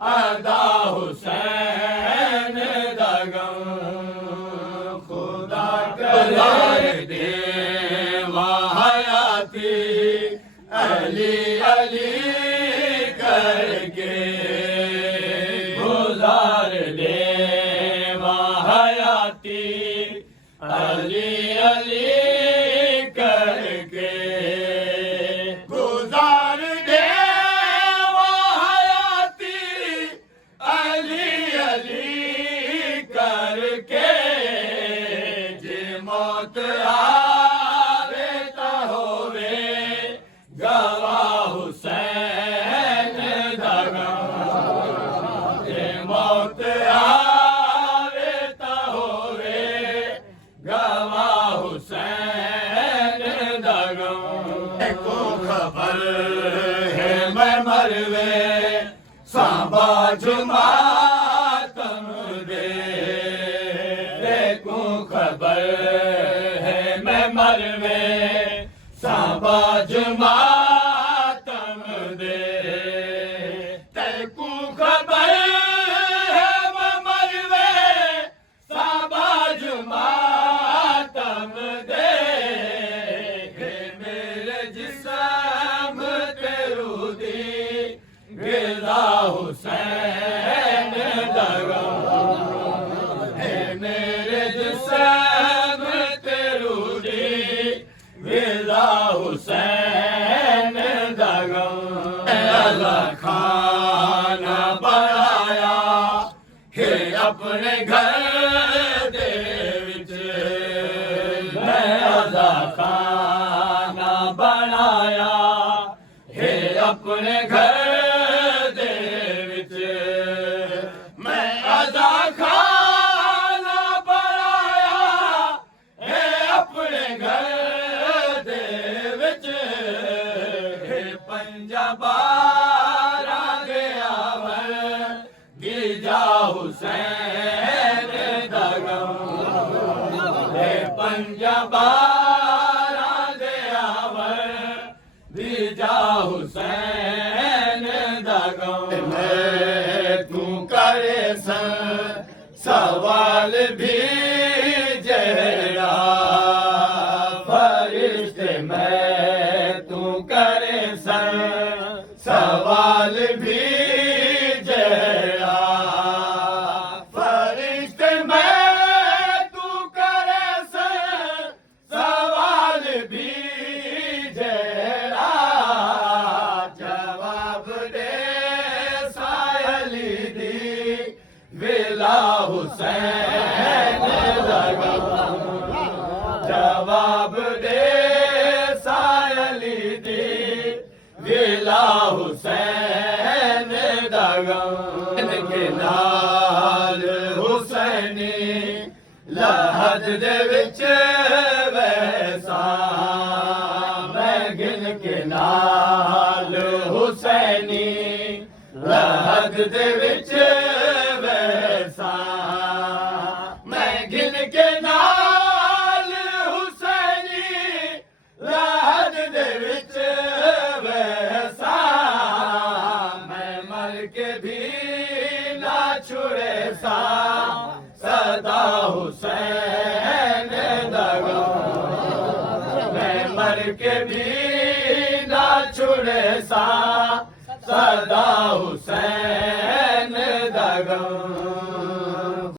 अदा हुसैन दा गम खुदा करे दे हयाती अली अली करके गुजार दे हयाती अली अली करके गुजार दे हयाती अली अली करके जे मौत आवे ता होवे गवाह हुसैन दा गम जे मौत आवे ता होवे गवाह हुसैन दा गम को खबर है मैं मरवे सांबा जुमातम दे देखूं खबर है मैं मरवे सांबा जुमातम दे देखूं खबर है मैं मरवे सांबा जुमातम दे मेरे जिस्म ते रूह दी गिला हुसैन दा गम मेरे जिस्म ते रूह दी गिला हुसैन दा गम अल्लाह खाना बनाया है अपने घर दे विच मैं अल्लाह खाना बनाया है अपने घर दे विच मैं अदा खाना बनाया है अपने घर दे विच है पंजाबारा गया मैं गिजा हुसैन दा गम है पंजाबारा गया मैं गिजा हुसैन दा गम तू करे सवाल भी जहरा फरिश्ते मैं तू करे सवाल भी जहरा फरिश्ते मैं तू करे सवाल भी जहरा जवाब दे सायली दी विला हुसैन दा गम जवाब दे सायली दी विला हुसैन दा गम के नाल हुसैनी लहद दे विच वैसा मैं गिन के नाल हुसैनी लहद दे विच वैसा मैं गिन के नाल हुसैनी लहद दे विच वैसा मैं मर के भी ना छुड़े सा सदा हुसैन दा गम मैं मर के भी ना छुड़े सा सदा हुसैन